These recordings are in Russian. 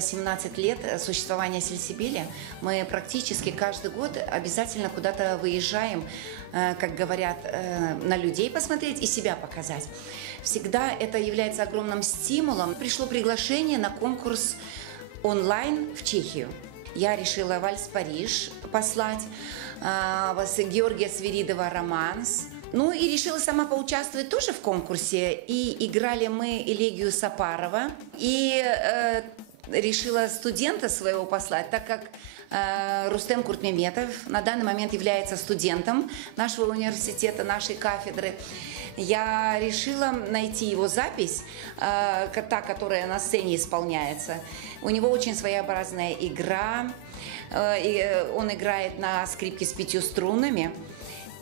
за 17 лет существования Сельсибели мы практически каждый год обязательно куда-то выезжаем, как говорят, на людей посмотреть и себя показать. Всегда это является огромным стимулом. Пришло приглашение на конкурс онлайн в Чехию. Я решила «Вальс Париж» послать, Георгия Свиридова «Романс». Ну и решила сама поучаствовать тоже в конкурсе. И играли мы Элегию Сапарова. И решила студента своего послать, так как Рустем Куртмеметов на данный момент является студентом нашего университета, нашей кафедры. Я решила найти его запись, та, которая на сцене исполняется. У него очень своеобразная игра. Он играет на скрипке с 5 струнами.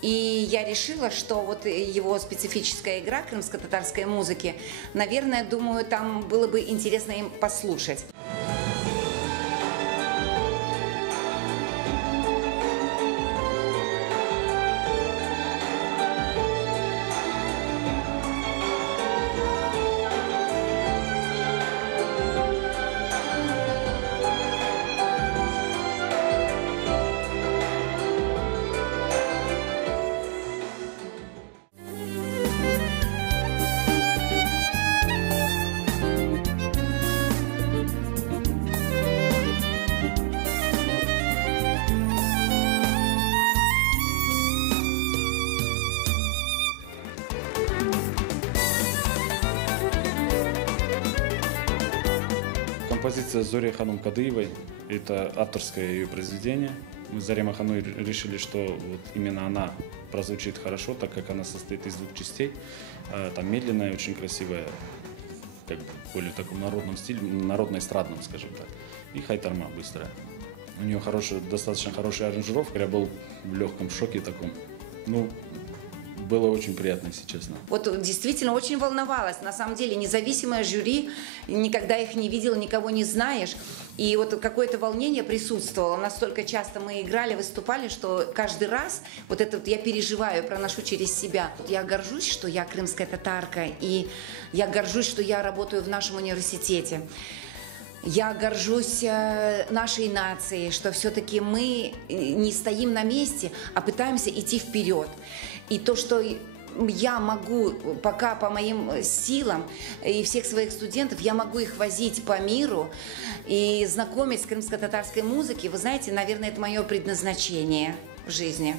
И я решила, что вот его специфическая игра крымско-татарской музыки, наверное, думаю, там было бы интересно им послушать. Композиция Зори Ханум Кадыевой – это авторское ее произведение. Мы с Зарема Ханой решили, что вот именно она прозвучит хорошо, так как она состоит из 2 частей. Там медленная, очень красивая, как бы более в таком народном стиле, народно-эстрадном, скажем так. И хайтарма быстрая. У нее достаточно хорошая аранжировка. Я был в легком шоке таком. Ну, было очень приятно, если честно. Вот действительно очень волновалась. На самом деле независимое жюри, никогда их не видела, никого не знаешь. И вот какое-то волнение присутствовало. Настолько часто мы играли, выступали, что каждый раз вот это вот я переживаю, проношу через себя. Я горжусь, что я крымская татарка, и я горжусь, что я работаю в нашем университете. Я горжусь нашей нацией, что все-таки мы не стоим на месте, а пытаемся идти вперед. И то, что я могу пока по моим силам и всех своих студентов, я могу их возить по миру и знакомить с крымско-татарской музыкой, вы знаете, наверное, это мое предназначение в жизни.